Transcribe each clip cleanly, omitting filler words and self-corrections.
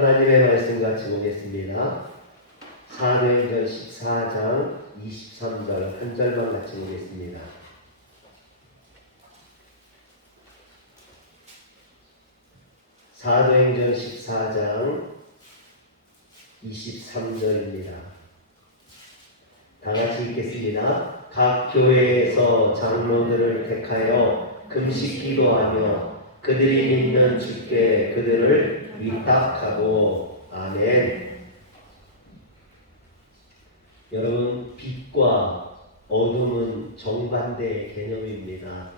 하나님의 말씀 같이 보겠습니다. 사도행전 14장 23절 한 절만 같이 보겠습니다. 사도행전 14장 23절입니다. 다 같이 읽겠습니다. 각 교회에서 장로들을 택하여 금식 기도하며 그들이 믿는 주께 그들을 위탁하고. 아멘. 여러분, 빛과 어둠은 정반대의 개념입니다.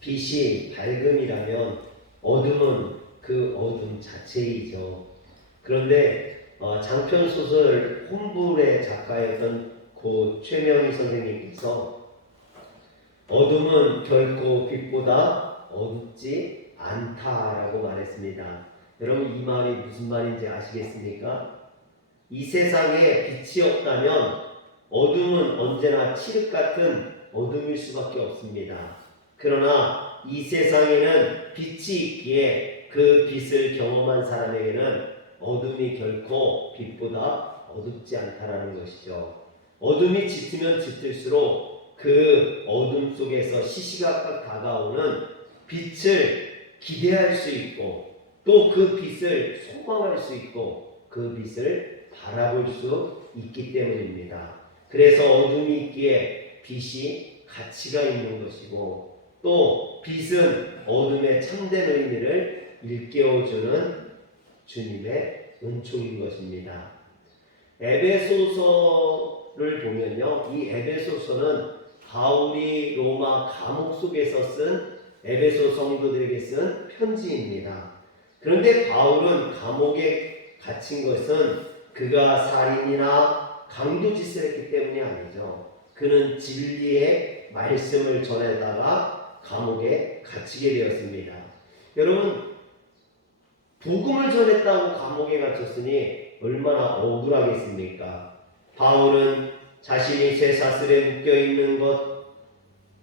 빛이 밝음이라면 어둠은 그 어둠 자체이죠. 그런데 장편소설 혼불의 작가였던 고 최명희 선생님께서 어둠은 결코 빛보다 어둡지 않다라고 말했습니다. 여러분, 이 말이 무슨 말인지 아시겠습니까? 이 세상에 빛이 없다면 어둠은 언제나 칠흑 같은 어둠일 수밖에 없습니다. 그러나 이 세상에는 빛이 있기에 그 빛을 경험한 사람에게는 어둠이 결코 빛보다 어둡지 않다라는 것이죠. 어둠이 짙으면 짙을수록 그 어둠 속에서 시시각각 다가오는 빛을 기대할 수 있고 또 그 빛을 소망할 수 있고 그 빛을 바라볼 수 있기 때문입니다. 그래서 어둠이 있기에 빛이 가치가 있는 것이고 또 빛은 어둠의 참된 의미를 일깨워주는 주님의 은총인 것입니다. 에베소서를 보면요, 이 에베소서는 바울이 로마 감옥 속에서 쓴 에베소 성도들에게 쓴 편지입니다. 그런데 바울은 감옥에 갇힌 것은 그가 살인이나 강도짓을 했기 때문이 아니죠. 그는 진리의 말씀을 전하다가 감옥에 갇히게 되었습니다. 여러분, 복음을 전했다고 감옥에 갇혔으니 얼마나 억울하겠습니까? 바울은 자신이 쇠사슬에 묶여있는 것,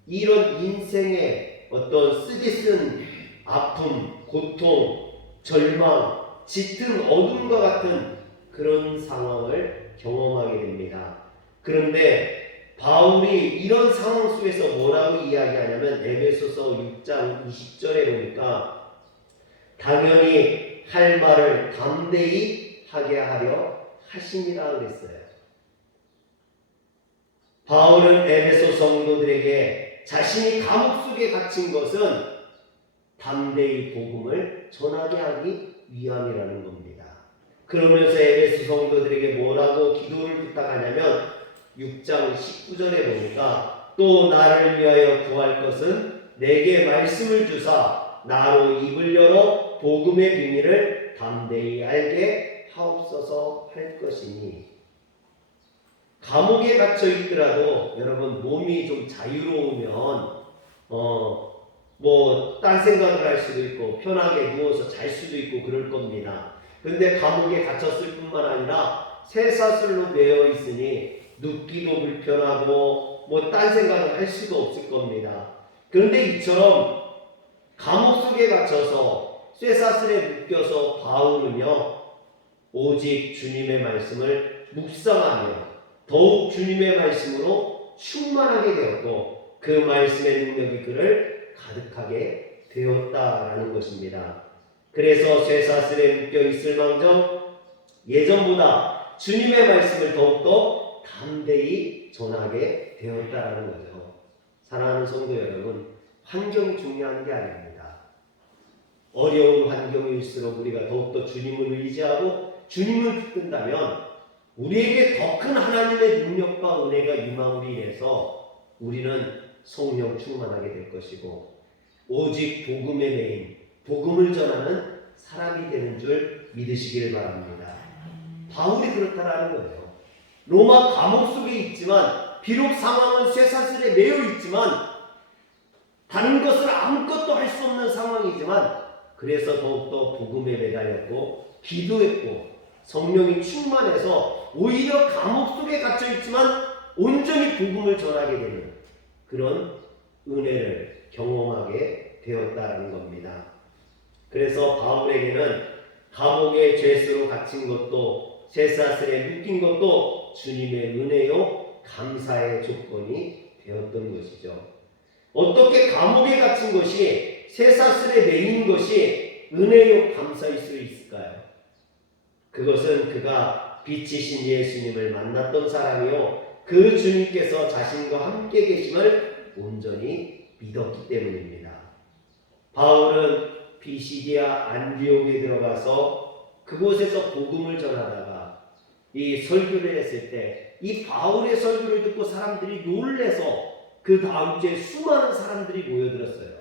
이런 인생의 어떤 쓰디쓴 아픔, 고통, 절망, 짙은 어둠과 같은 그런 상황을 경험하게 됩니다. 그런데 바울이 이런 상황 속에서 뭐라고 이야기하냐면 에베소서 6장 20절에 보니까 당연히 할 말을 담대히 하게 하려 하심이라 그랬어요. 바울은 에베소 성도들에게 자신이 감옥 속에 갇힌 것은 담대히 복음을 전하게 하기 위함이라는 겁니다. 그러면서 에베소 성도들에게 뭐라고 기도를 부탁하냐면 6장 19절에 보니까 또 나를 위하여 구할 것은 내게 말씀을 주사 나로 입을 열어 복음의 비밀을 담대히 알게 하옵소서 할 것이니. 감옥에 갇혀 있더라도 여러분 몸이 좀 자유로우면 딴 생각을 할 수도 있고 편하게 누워서 잘 수도 있고 그럴 겁니다. 그런데 감옥에 갇혔을 뿐만 아니라 쇠사슬로 매여 있으니 눕기도 불편하고 딴 생각을 할 수도 없을 겁니다. 그런데 이처럼 감옥 속에 갇혀서 쇠사슬에 묶여서 바울은요 오직 주님의 말씀을 묵상하며 더욱 주님의 말씀으로 충만하게 되었고 그 말씀의 능력이 그를 가득하게 되었다라는 것입니다. 그래서 쇠사슬에 묶여 있을 망정 예전보다 주님의 말씀을 더욱더 담대히 전하게 되었다라는 거죠. 사랑하는 성도 여러분, 환경이 중요한 게 아닙니다. 어려운 환경일수록 우리가 더욱더 주님을 의지하고 주님을 붙든다면 우리에게 더 큰 하나님의 능력과 은혜가 임함으로 인해서 우리는 성령 충만하게 될 것이고 오직 복음의 메인, 복음을 전하는 사람이 되는 줄 믿으시기를 바랍니다. 바울이 그렇다라는 거예요. 로마 감옥 속에 있지만 비록 상황은 쇠사슬에 매여 있지만 다른 것을 아무것도 할 수 없는 상황이지만 그래서 더욱더 복음에 매달렸고 기도했고 성령이 충만해서 오히려 감옥 속에 갇혀있지만 온전히 복음을 전하게 되는 그런 은혜를 경험하게 되었다는 겁니다. 그래서 바울에게는 감옥에 죄수로 갇힌 것도 쇠사슬에 묶인 것도 주님의 은혜요 감사의 조건이 되었던 것이죠. 어떻게 감옥에 갇힌 것이 쇠사슬에 매인 것이 은혜요 감사일 수 있을까요? 그것은 그가 빛이신 예수님을 만났던 사람이요 그 주님께서 자신과 함께 계심을 온전히 믿었기 때문입니다. 바울은 비시디아 안디옥에 들어가서 그곳에서 복음을 전하다가 이 설교를 했을 때 이 바울의 설교를 듣고 사람들이 놀래서 그 다음 주에 수많은 사람들이 모여들었어요.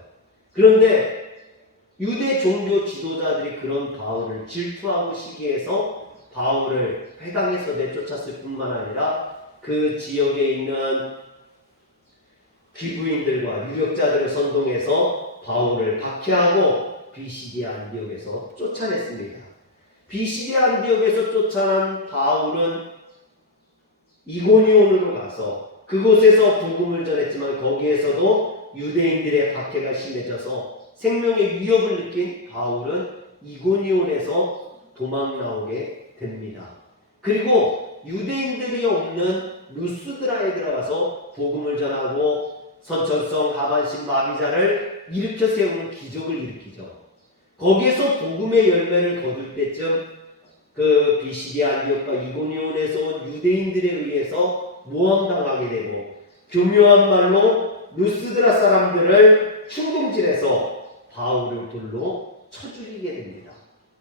그런데 유대 종교 지도자들이 그런 바울을 질투하고 시기해서 바울을 회당에서 내쫓았을 뿐만 아니라 그 지역에 있는 귀부인들과 유력자들을 선동해서 바울을 박해하고 비시디아 안디옥에서 쫓아냈습니다. 비시디아 안디옥에서 쫓아난 바울은 이고니온으로 가서 그곳에서 복음을 전했지만 거기에서도 유대인들의 박해가 심해져서 생명의 위협을 느낀 바울은 이고니온에서 도망 나오게 됩니다. 그리고 유대인들이 없는 루스드라에 들어가서 복음을 전하고 선천성 하반신 마비자를 일으켜 세우는 기적을 일으키죠. 거기에서 복음의 열매를 거둘 때쯤 그 비시디아 안디옥과 이고니온에서 온 유대인들에 의해서 모함당하게 되고 교묘한 말로 루스드라 사람들을 충동질해서 바울을 돌로 쳐 죽이게 됩니다.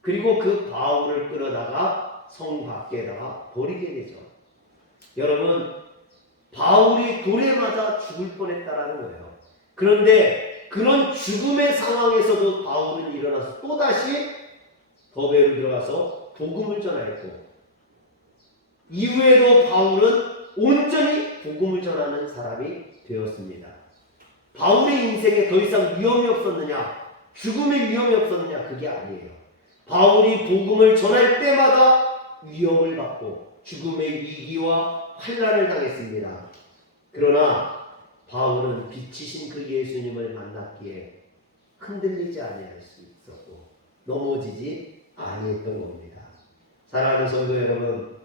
그리고 그 바울을 끌어다가 성 밖에다가 버리게 되죠. 여러분, 바울이 돌에 맞아 죽을 뻔했다라는 거예요. 그런데 그런 죽음의 상황에서도 바울은 일어나서 또다시 더베로 들어가서 복음을 전하였고 이후에도 바울은 온전히 복음을 전하는 사람이 되었습니다. 바울의 인생에 더 이상 위험이 없었느냐? 죽음의 위험이 없었느냐? 그게 아니에요. 바울이 복음을 전할 때마다 위협을 받고 죽음의 위기와 환난을 당했습니다. 그러나 바울은 빛이신 그 예수님을 만났기에 흔들리지 아니할 수 있었고 넘어지지 아니했던 겁니다. 사랑하는 성도 여러분,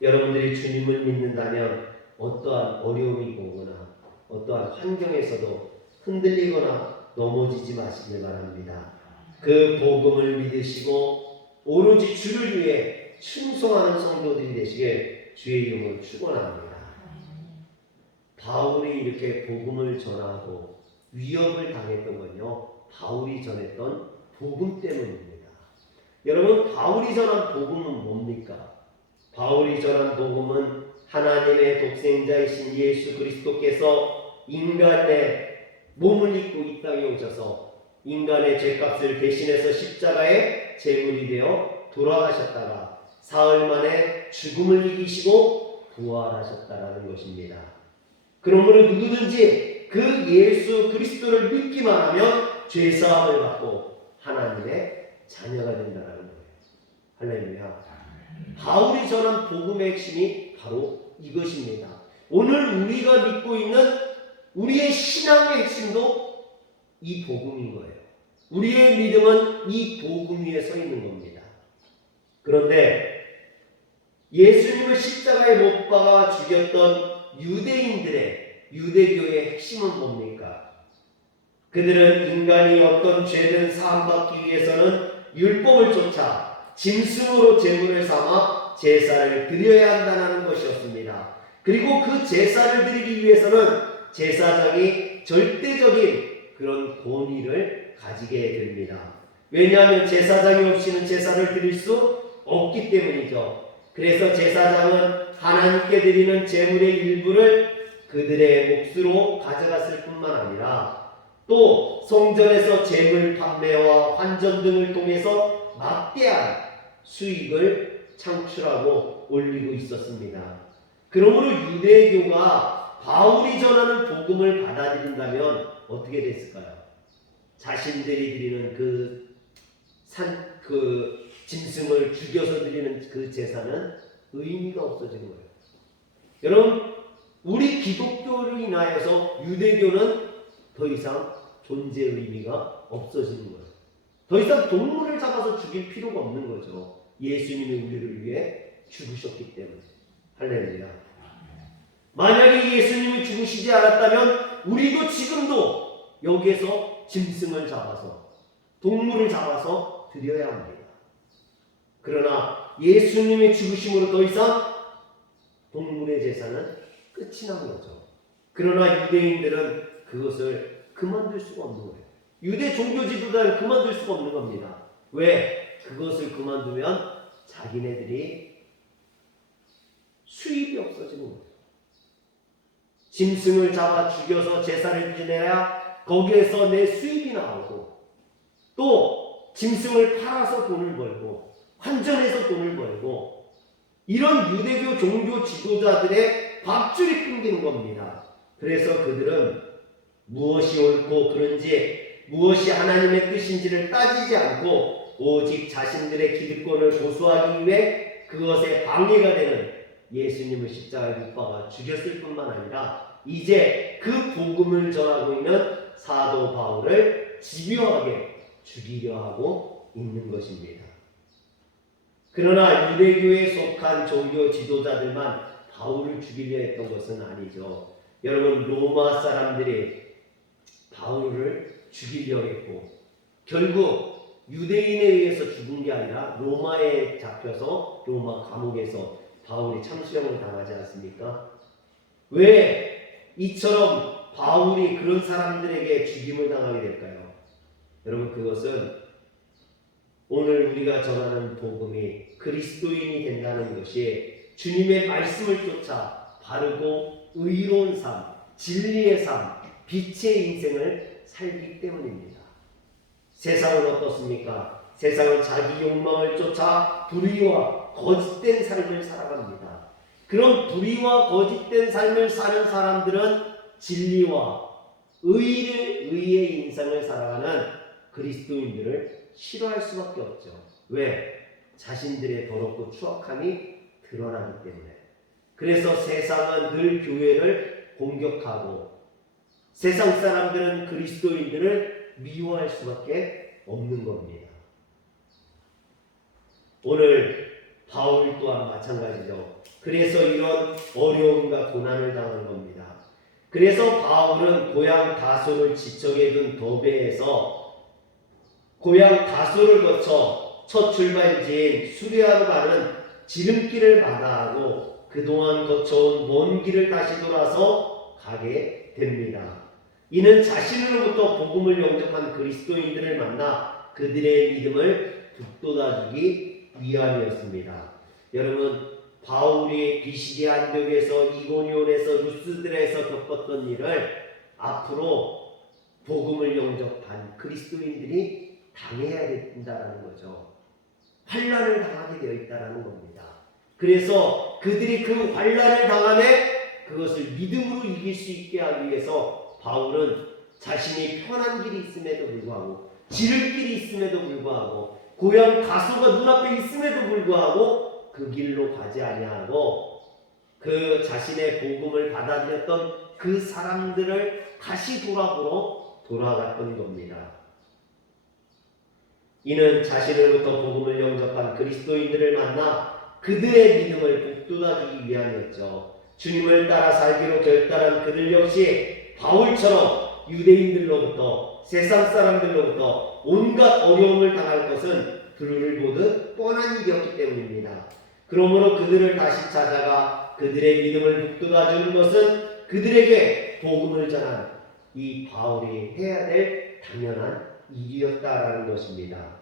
여러분들이 주님을 믿는다면 어떠한 어려움이 오거나 어떠한 환경에서도 흔들리거나 넘어지지 마시길 바랍니다. 그 복음을 믿으시고 오로지 주를 위해 충성하는 성도들이 되시길 주의 이름으로 축원합니다. 바울이 이렇게 복음을 전하고 위협을 당했던 건요, 바울이 전했던 복음 때문입니다. 여러분, 바울이 전한 복음은 뭡니까? 바울이 전한 복음은 하나님의 독생자이신 예수 그리스도께서 인간의 몸을 입고 이 땅에 오셔서 인간의 죄값을 대신해서 십자가의 제물이 되어 돌아가셨다가 사흘 만에 죽음을 이기시고 부활하셨다라는 것입니다. 그러므로 누구든지 그 예수 그리스도를 믿기만 하면 죄사함을 받고 하나님의 자녀가 된다는 거예요. 할렐루야. 바울이 전한 복음의 핵심이 바로 이것입니다. 오늘 우리가 믿고 있는 우리의 신앙의 핵심도 이 복음인 거예요. 우리의 믿음은 이 복음 위에 서 있는 겁니다. 그런데 예수님을 십자가에 못 박아 죽였던 유대인들의 유대교의 핵심은 뭡니까? 그들은 인간이 어떤 죄든 사함받기 위해서는 율법을 쫓아 짐승으로 제물을 삼아 제사를 드려야 한다는 것이었습니다. 그리고 그 제사를 드리기 위해서는 제사장이 절대적인 그런 권위를 가지게 됩니다. 왜냐하면 제사장이 없이는 제사를 드릴 수 없기 때문이죠. 그래서 제사장은 하나님께 드리는 제물의 일부를 그들의 몫으로 가져갔을 뿐만 아니라 또 성전에서 제물 판매와 환전 등을 통해서 막대한 수익을 창출하고 올리고 있었습니다. 그러므로 유대교가 바울이 전하는 복음을 받아들인다면 어떻게 됐을까요? 자신들이 드리는 그 짐승을 죽여서 드리는 그 제사는 의미가 없어지는 거예요. 여러분, 우리 기독교로 인하여서 유대교는 더 이상 존재 의미가 없어지는 거예요. 더 더 이상 동물을 잡아서 죽일 필요가 없는 거죠. 예수님이 우리를 위해 죽으셨기 때문에. 할렐루야. 만약에 예수님이 죽으시지 않았다면 우리도 지금도 여기에서 짐승을 잡아서 동물을 잡아서 드려야 합니다. 그러나 예수님의 죽으심으로 더 이상 동물의 제사는 끝이 난 거죠. 그러나 유대인들은 그것을 그만둘 수가 없는 거예요. 유대 종교 지도자는 그만둘 수가 없는 겁니다. 왜? 그것을 그만두면 자기네들이 수입이 없어지는 거예요. 짐승을 잡아 죽여서 제사를 지내야 거기에서 내 수입이 나오고, 또 짐승을 팔아서 돈을 벌고 환전해서 돈을 벌고, 이런 유대교 종교 지도자들의 밥줄이 끊기는 겁니다. 그래서 그들은 무엇이 옳고 그른지, 무엇이 하나님의 뜻인지를 따지지 않고 오직 자신들의 기득권을 고수하기 위해 그것에 방해가 되는 예수님을 십자가에 못 박아 죽였을 뿐만 아니라 이제 그 복음을 전하고 있는 사도 바울을 집요하게 죽이려 하고 있는 것입니다. 그러나 유대교에 속한 종교 지도자들만 바울을 죽이려 했던 것은 아니죠. 여러분, 로마 사람들이 바울을 죽이려 했고 결국 유대인에 의해서 죽은 게 아니라 로마에 잡혀서 로마 감옥에서 바울이 참수형을 당하지 않습니까? 왜 이처럼 바울이 그런 사람들에게 죽임을 당하게 될까요? 여러분, 그것은 오늘 우리가 전하는 복음이 그리스도인이 된다는 것이 주님의 말씀을 쫓아 바르고 의로운 삶, 진리의 삶, 빛의 인생을 살기 때문입니다. 세상은 어떻습니까? 세상은 자기 욕망을 쫓아 불의와 거짓된 삶을 살아갑니다. 그런 불의와 거짓된 삶을 사는 사람들은 진리와 의의 인생을 살아가는 그리스도인들을 싫어할 수밖에 없죠. 왜? 자신들의 더럽고 추악함이 드러나기 때문에. 그래서 세상은 늘 교회를 공격하고 세상 사람들은 그리스도인들을 미워할 수밖에 없는 겁니다. 오늘 바울 또한 마찬가지죠. 그래서 이런 어려움과 고난을 당한 겁니다. 그래서 바울은 고향 다소를 지척에 둔 더베에서 고향 다소를 거쳐 첫 출발지인 수리아로 가는 지름길을 마다하고 그동안 거쳐온 먼 길을 다시 돌아서 가게 됩니다. 이는 자신으로부터 복음을 영접한 그리스도인들을 만나 그들의 믿음을 북돋아주기 위함이었습니다. 여러분, 바울이 비시디아 안디옥에서 이고니온에서 루스드라에서 겪었던 일을 앞으로 복음을 영접한 그리스도인들이 당해야 된다는 거죠. 환난을 당하게 되어 있다는 겁니다. 그래서 그들이 그 환난을 당함에 그것을 믿음으로 이길 수 있게 하기 위해서 바울은 자신이 편한 길이 있음에도 불구하고 지름길이 있음에도 불구하고 고향 다소가 눈앞에 있음에도 불구하고 그 길로 가지 아니하고 그 자신의 복음을 받아들였던 그 사람들을 다시 돌아보러 돌아갔던 겁니다. 이는 자신으로부터 복음을 영접한 그리스도인들을 만나 그들의 믿음을 북돋아주기 위함이었죠. 주님을 따라 살기로 결단한 그들 역시 바울처럼 유대인들로부터 세상 사람들로부터 온갖 어려움을 당할 것은 불을 보듯 뻔한 일이었기 때문입니다. 그러므로 그들을 다시 찾아가 그들의 믿음을 북돋아주는 것은 그들에게 복음을 전한 이 바울이 해야 될 당연한 일이었다라는 것입니다.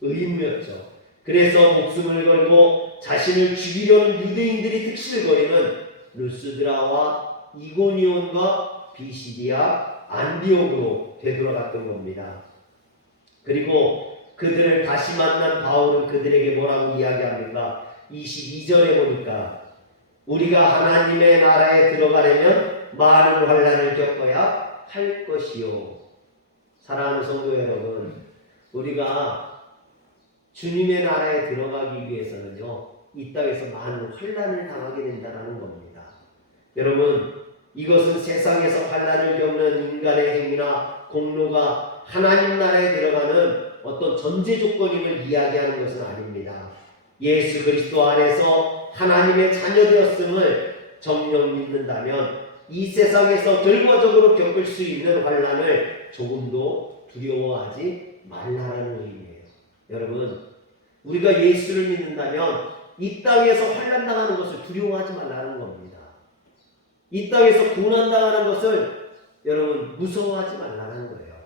의무였죠. 그래서 목숨을 걸고 자신을 죽이려는 유대인들이 득실거리는 루스드라와 이고니온과 비시디아 안디옥으로 되돌아갔던 겁니다. 그리고 그들을 다시 만난 바울은 그들에게 뭐라고 이야기합니까? 22절에 보니까 우리가 하나님의 나라에 들어가려면 많은 환난을 겪어야 할 것이요. 사랑하는 성도 여러분, 우리가 주님의 나라에 들어가기 위해서는요, 이 땅에서 많은 환난을 당하게 된다는 겁니다. 여러분, 이것은 세상에서 환난을 겪는 인간의 행위나 공로가 하나님 나라에 들어가는 어떤 전제 조건임을 이야기하는 것은 아닙니다. 예수 그리스도 안에서 하나님의 자녀되었음을 정녕 믿는다면 이 세상에서 결과적으로 겪을 수 있는 환난을 조금도 두려워하지 말라라는 의미예요. 여러분, 우리가 예수를 믿는다면 이 땅에서 환난당하는 것을 두려워하지 말라는 겁니다. 이 땅에서 고난당하는 것을 여러분 무서워하지 말라는 거예요.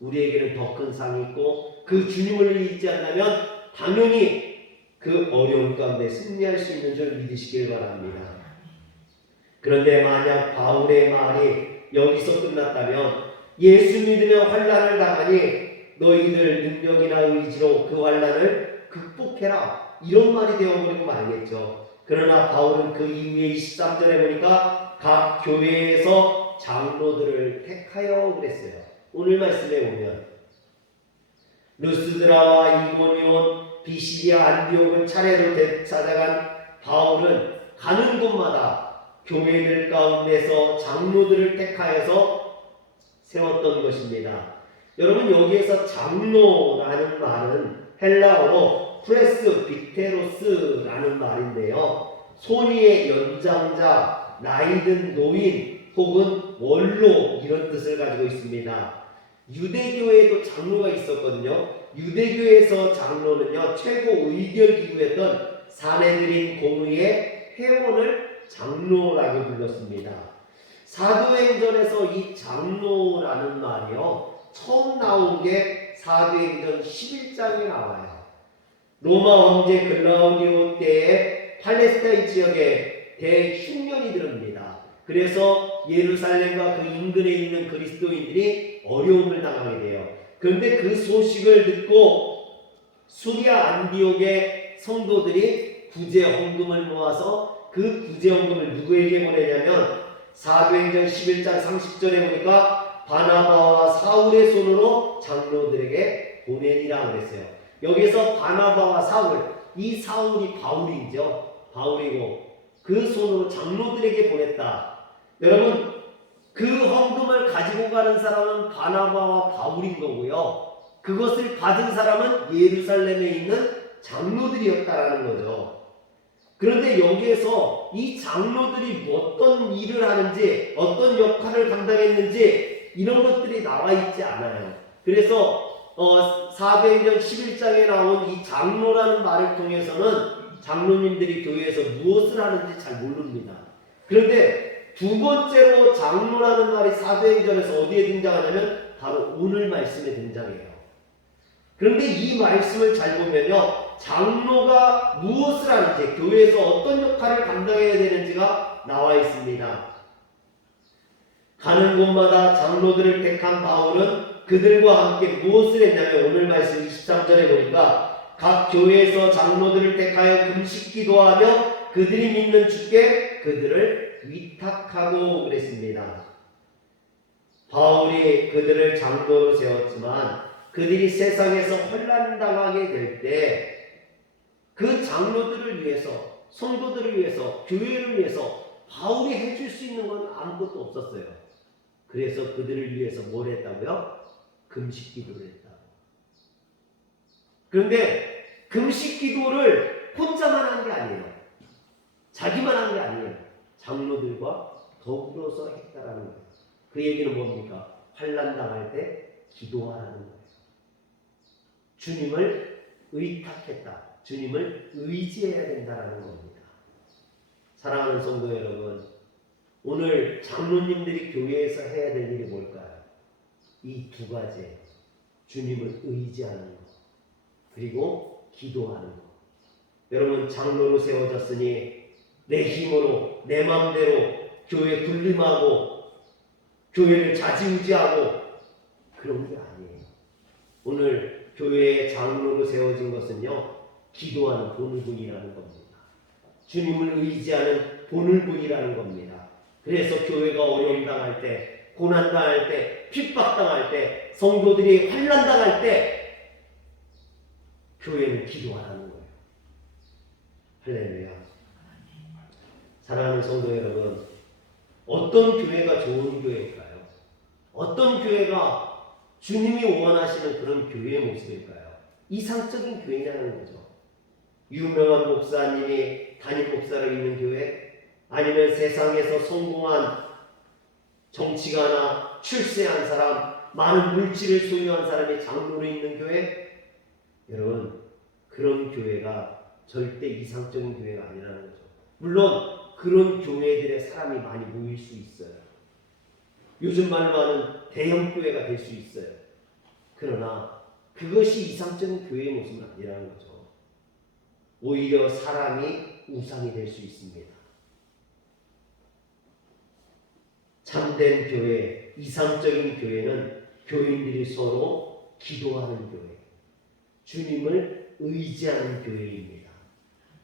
우리에게는 더 큰 상이 있고 그 주님을 의지한다면 당연히 그 어려움 가운데 승리할 수 있는 줄 믿으시길 바랍니다. 그런데 만약 바울의 말이 여기서 끝났다면 예수 믿으며 환난을 당하니 너희들 능력이나 의지로 그 환난을 극복해라 이런 말이 되어버리고 말겠죠. 그러나 바울은 그 이후에 23절에 보니까 각 교회에서 장로들을 택하여 그랬어요. 오늘 말씀에 보면 루스드라와 이고니온, 비시디아, 안디옥을 차례로 찾아간 바울은 가는 곳마다 교회들 가운데서 장로들을 택하여서 세웠던 것입니다. 여러분, 여기에서 장로라는 말은 헬라어로 프레스 비테로스라는 말인데요. 손위의 연장자, 나이든 노인 혹은 원로 이런 뜻을 가지고 있습니다. 유대교에도 장로가 있었거든요. 유대교에서 장로는요, 최고 의결기구였던 사내들인 공의의 회원을 장로라고 불렀습니다. 사도행전에서 이 장로라는 말이요, 처음 나온 게 사도행전 11장에 나와요. 로마 황제 글라우디오 때에 팔레스타인 지역에 대흉년이 들습니다. 그래서 예루살렘과 그 인근에 있는 그리스도인들이 어려움을 당하게 돼요. 그런데 그 소식을 듣고 수리아 안디옥의 성도들이 구제 헌금을 모아서 그 구제 헌금을 누구에게 보내냐면 사도행전 11장 30절에 보니까 바나바와 사울의 손으로 장로들에게 보내니라 그랬어요. 여기서 바나바와 사울, 이 사울이 바울이죠. 바울이고 그 손으로 장로들에게 보냈다. 여러분, 그 헌금을 가지고 가는 사람은 바나바와 바울인 거고요. 그것을 받은 사람은 예루살렘에 있는 장로들이었다라는 거죠. 그런데 여기에서 이 장로들이 어떤 일을 하는지, 어떤 역할을 감당했는지 이런 것들이 나와 있지 않아요. 그래서 사도행전 11장에 나온 이 장로라는 말을 통해서는 장로님들이 교회에서 무엇을 하는지 잘 모릅니다. 그런데 두 번째로 장로라는 말이 사도행전에서 어디에 등장하냐면 바로 오늘 말씀에 등장해요. 그런데 이 말씀을 잘 보면요, 장로가 무엇을 하는지, 교회에서 어떤 역할을 감당해야 되는지가 나와 있습니다. 가는 곳마다 장로들을 택한 바울은 그들과 함께 무엇을 했냐면 오늘 말씀 23절에 보니까 각 교회에서 장로들을 택하여 금식 기도하며 그들이 믿는 주께 그들을 위탁하고 그랬습니다. 바울이 그들을 장로로 세웠지만 그들이 세상에서 혼란당하게 될 때 그 장로들을 위해서, 성도들을 위해서, 교회를 위해서 바울이 해줄 수 있는 건 아무것도 없었어요. 그래서 그들을 위해서 뭘 했다고요? 금식 기도를 했다고. 그런데 금식 기도를 혼자만 한 게 아니에요. 자기만 한 게 아니에요. 장로들과 더불어서 했다라는 거예요. 그 얘기는 뭡니까? 환난 당할 때 기도하라는 거예요. 주님을 의탁했다. 주님을 의지해야 된다라는 겁니다. 사랑하는 성도 여러분, 오늘 장로님들이 교회에서 해야 될 일이 뭘까요? 이 두 가지예요. 주님을 의지하는 것, 그리고 기도하는 것. 여러분, 장로로 세워졌으니 내 힘으로, 내 마음대로 교회 군림하고 교회를 좌지우지하고 그런 게 아니에요. 오늘 교회의 장로로 세워진 것은요, 기도하는 보물분이라는 겁니다. 주님을 의지하는 보물분이라는 겁니다. 그래서 교회가 어려움 당할 때, 고난 당할 때, 핍박 당할 때, 성도들이 환난 당할 때 교회는 기도하라는 거예요. 할렐루야. 사랑하는 성도 여러분, 어떤 교회가 좋은 교회일까요? 어떤 교회가 주님이 원하시는 그런 교회의 모습일까요? 이상적인 교회냐는 거죠. 유명한 목사님이 담임 목사로 있는 교회, 아니면 세상에서 성공한 정치가나 출세한 사람, 많은 물질을 소유한 사람이 장로로 있는 교회, 여러분 그런 교회가 절대 이상적인 교회가 아니라는 거죠. 물론 그런 교회들의 사람이 많이 모일 수 있어요. 요즘 말로 하는 대형 교회가 될 수 있어요. 그러나 그것이 이상적인 교회의 모습은 아니라는 거죠. 오히려 사람이 우상이 될 수 있습니다. 참된 교회, 이상적인 교회는 교인들이 서로 기도하는 교회, 주님을 의지하는 교회입니다.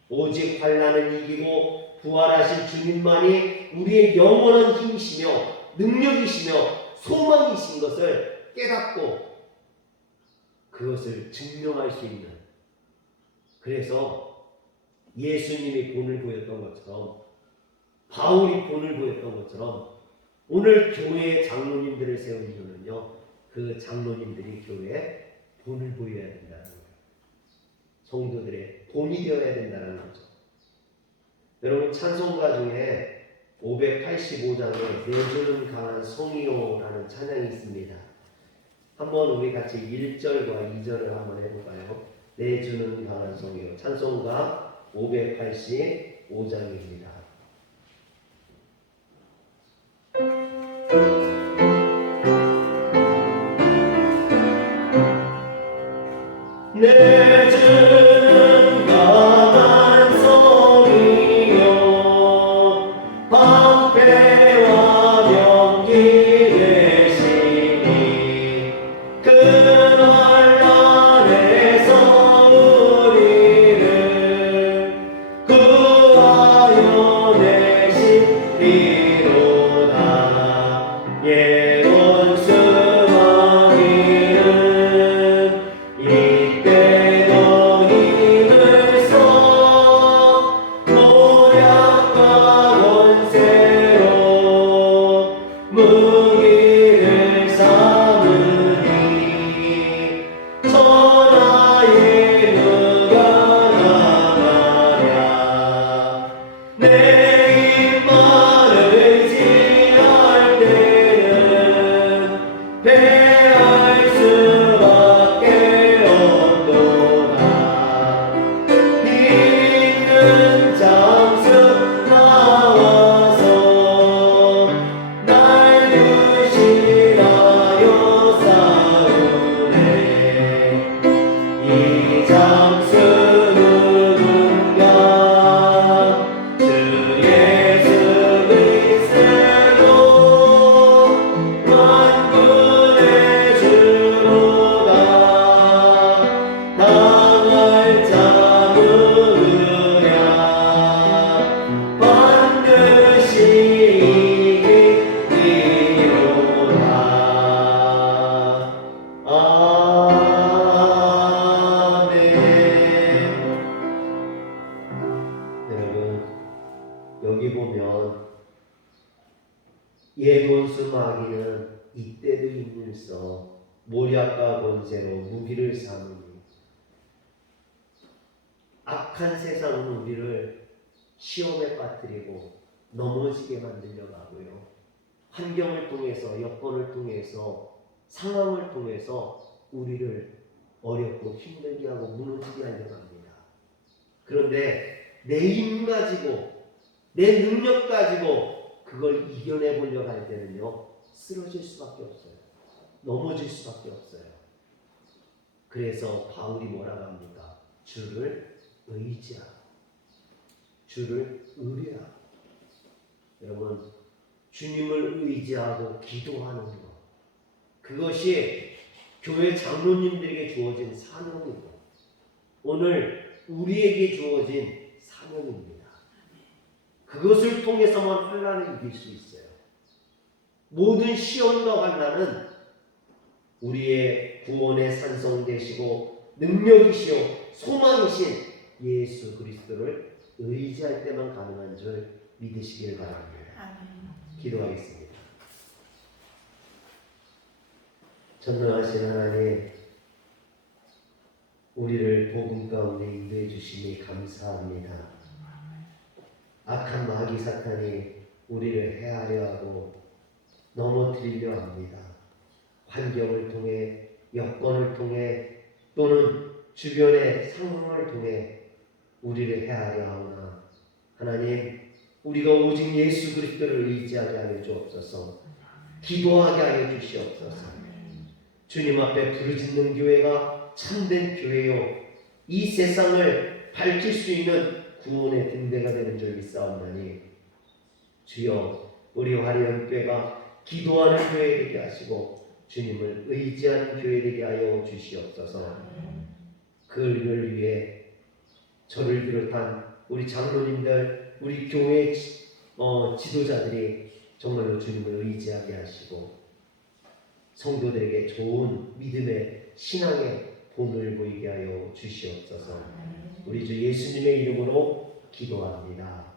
오직 환난을 이기고 부활하신 주님만이 우리의 영원한 힘이시며 능력이시며 소망이신 것을 깨닫고 그것을 증명할 수 있는, 그래서 예수님이 본을 보였던 것처럼, 바울이 본을 보였던 것처럼 오늘 교회의 장로님들을 세운 이유는요, 그 장로님들이 교회에 본을 보여야 된다는 거예요. 성도들의 본이 되어야 된다는 거죠. 여러분 찬송가 중에 585장에 내주는 강한 성이요라는 찬양이 있습니다. 한번 우리 같이 1절과 2절을 한번 해볼까요? 내주는 강한 성이요. 찬송가 585장입니다. 내주는 강한 성이요 방패와 병기 되시니 그 환난에서 우리를 구하여 내시리로다. 예원 수망이는 이때 너 힘을 써 모략과 권세로 무기를 삼으니 천하의 누가 나가랴. 내 입만을 지할 때는 패할 수밖에 없도다. 있는 장수 나와서 날 유실하여 싸우네. 이 장수 누군가 주 예수 그리스도 만군의 주로다. 당할 자 누구랴 반드시 이기리로다. 아멘. 여러분 여기 보면 예돈수 마귀는 이때도 힘을써 모략과 권세로 무기를 삼으니 악한 세상은 우리를 시험에 빠뜨리고 넘어지게 만들려고 하고요. 환경을 통해서, 여건을 통해서, 상황을 통해서 우리를 어렵고 힘들게 하고 무너지게 하려고 합니다. 그런데 내 힘 가지고, 내 능력 가지고 그걸 이겨내 보려고 할 때는요, 쓰러질 수밖에 없어요. 넘어질 수밖에 없어요. 그래서 바울이 뭐라고 합니까? 주를 의지하라. 주를 의뢰하라. 여러분, 주님을 의지하고 기도하는 것, 그것이 교회 장로님들에게 주어진 사명이고 오늘 우리에게 주어진 사명입니다. 그것을 통해서만 환난을 이길 수 있어요. 모든 시험과 환난은 우리의 구원의 산성 되시고 능력이시오 소망이신 예수 그리스도를 의지할 때만 가능한 줄 믿으시길 바랍니다. 기도하겠습니다. 전능하신 하나님, 우리를 복음 가운데 인도해 주시니 감사합니다. 악한 마귀 사탄이 우리를 해하려 하고 넘어뜨리려 합니다. 환경을 통해, 여건을 통해, 또는 주변의 상황을 통해 우리를 해하려 하오나 하나님, 우리가 오직 예수 그리스도를 의지하게 하여 주옵소서. 기도하게 하여 주시옵소서. 주님 앞에 부르짖는 교회가 참된 교회요, 이 세상을 밝힐 수 있는 구원의 등대가 되는 줄 믿사옵나니 주여, 우리 화려한교회가 기도하는 교회 되게 하시고 주님을 의지하는 교회 되게 하여 주시옵소서. 그 일을 위해 저를 비롯한 우리 장로님들, 우리 교회 지도자들이 정말로 주님을 의지하게 하시고 성도들에게 좋은 믿음의 신앙의 본을 보이게 하여 주시옵소서. 우리 주 예수님의 이름으로 기도합니다.